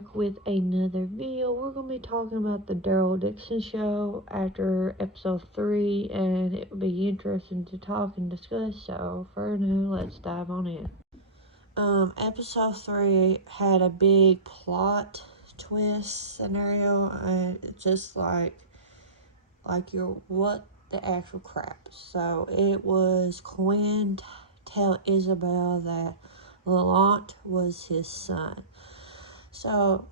back with another video. We're going to be talking about the Daryl Dixon show after episode 3, and it will be interesting to talk and discuss. So for now, let's dive on in. Episode 3 had a big plot twist scenario, and it's just like you're what the actual crap. So it was Quinn tell Isabel that Laurent was his son. So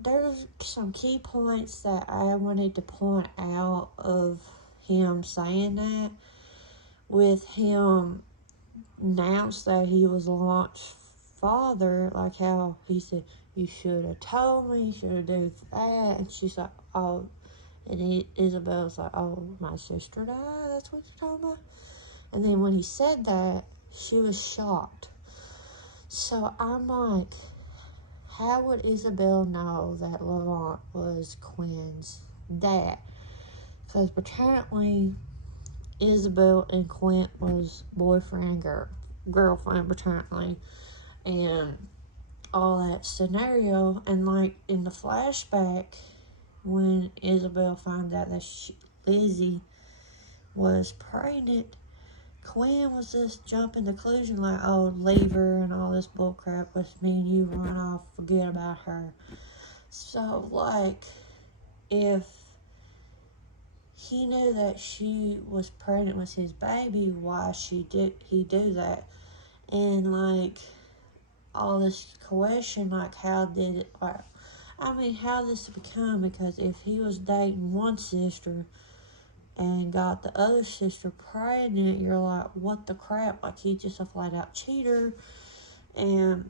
there's some key points that I wanted to point out of him saying that, with him announced that he was Laurent's father, like how he said, "You should have told me, you should have done that," and she's like, "Oh," and Isabel's like, "Oh, my sister died, that's what you're talking about?" And then when he said that, she was shocked. So I'm like, how would Isabel know that Laurent was Quinn's dad? Because apparently Isabel and Quinn was boyfriend, girlfriend, apparently, and all that scenario. And like in the flashback, when Isabel found out that Lizzie was pregnant, Quinn was just jumping to conclusion like, "Oh, leave her and all this bullcrap. With me and you run off, forget about her." So like, if he knew that she was pregnant with his baby, why he do that? And like all this question, like how did it? Like, I mean, how did this become? Because if he was dating one sister and got the other sister pregnant, you're like, what the crap? Like, he just a flat out cheater and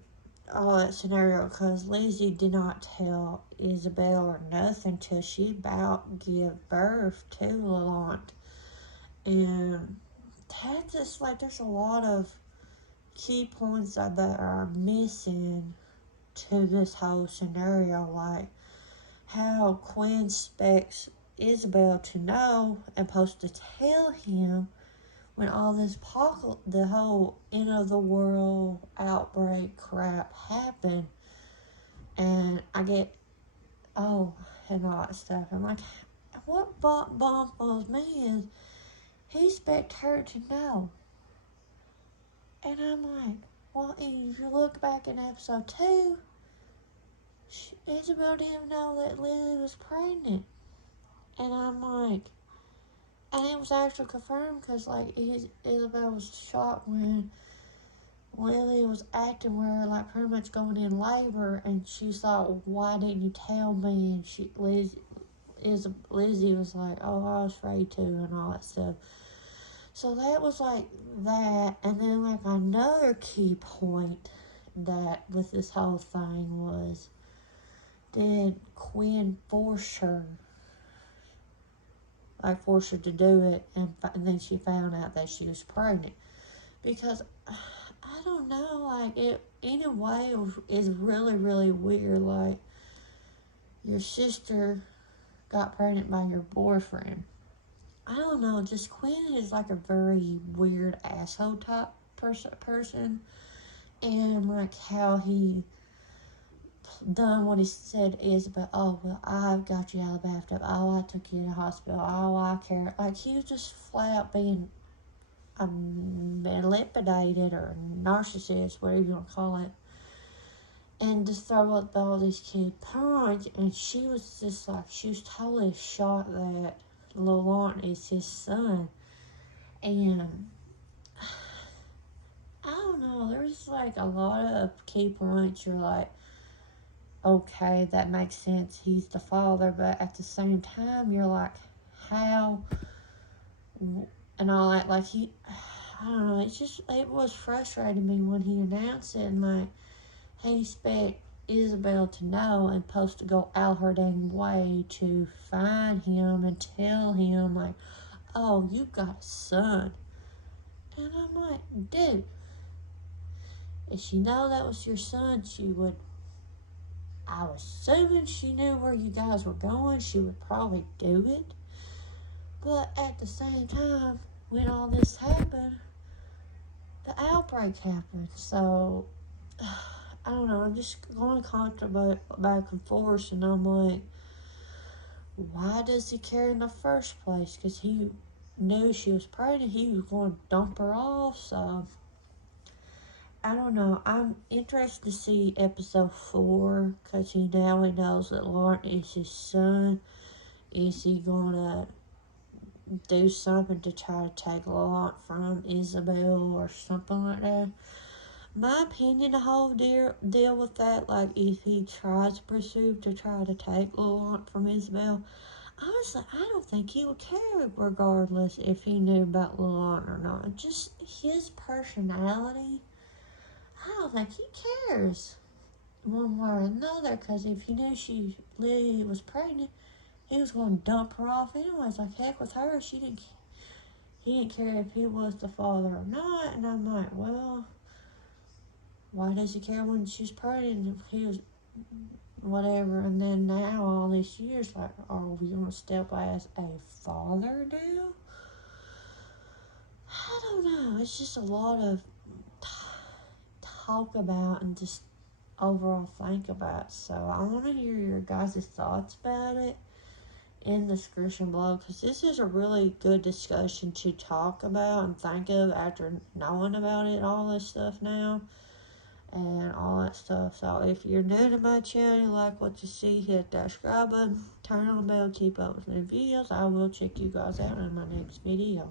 all that scenario. Because Lizzie did not tell Isabel or nothing till she about give birth to Laurent. And that's just like, there's a lot of key points that are missing to this whole scenario, like how Quinn expects Isabel to know and supposed to tell him when all this the whole end of the world outbreak crap happened. And I get, and all that stuff. I'm like, what bothers me is he expect her to know. And I'm like, well, if you look back in episode 2, Isabel didn't know that Lily was pregnant. And I'm like, and it was actually confirmed because, like, Isabel was shocked when Lily was acting where, like, pretty much going in labor, and she thought, why didn't you tell me? And Lizzie was like, oh, I was afraid to, and all that stuff. So that was like that. And then, like, another key point that with this whole thing was, did Quinn force her to do it, and then she found out that she was pregnant? Because I don't know, like, it in a way is really, really weird. Like, your sister got pregnant by your boyfriend. I don't know, just Quinn is like a very weird asshole type person. And like how he done what he said is about, oh, well, I've got you out of the bathtub. Oh, I took you to the hospital. Oh, I care. Like, he was just flat out being manipulated or narcissist, whatever you want to call it. And just throw up all these key points. And she was just like, she was totally shocked that Laurent is his son. And I don't know, there's like a lot of key points you're like, okay, that makes sense, he's the father, but at the same time, you're like, how, and all that, like, I don't know, it was frustrating me when he announced it, and like, he expect Isabel to know and supposed to go out her dang way to find him and tell him, like, oh, you got a son. And I'm like, dude, if she know that was your son, she would, I was assuming she knew where you guys were going, she would probably do it. But at the same time, when all this happened, the outbreak happened. So, I don't know, I'm just going constantly back and forth, and I'm like, why does he care in the first place? Because he knew she was pregnant, he was going to dump her off, so I don't know. I'm interested to see episode 4, because he knows that Laurent is his son. Is he gonna do something to try to take Laurent from Isabel or something like that? My opinion, the whole deal with that, like if he tries to pursue to try to take Laurent from Isabel, honestly, I don't think he would care regardless if he knew about Laurent or not. Just his personality, I don't think he cares one way or another, because if he knew Lily was pregnant, he was going to dump her off anyways. Like, heck with her, he didn't care if he was the father or not. And I'm like, well, why does he care when she's pregnant if he was whatever? And then now, all these years, like, are we going to step as a father now? I don't know. It's just a lot of talk about and just overall think about. So I want to hear your guys' thoughts about it in the description below, because this is a really good discussion to talk about and think of after knowing about it, all this stuff now and all that stuff. So if you're new to my channel, you like what you see, hit that subscribe button, turn on the bell, keep up with new videos. I will check you guys out in my next video.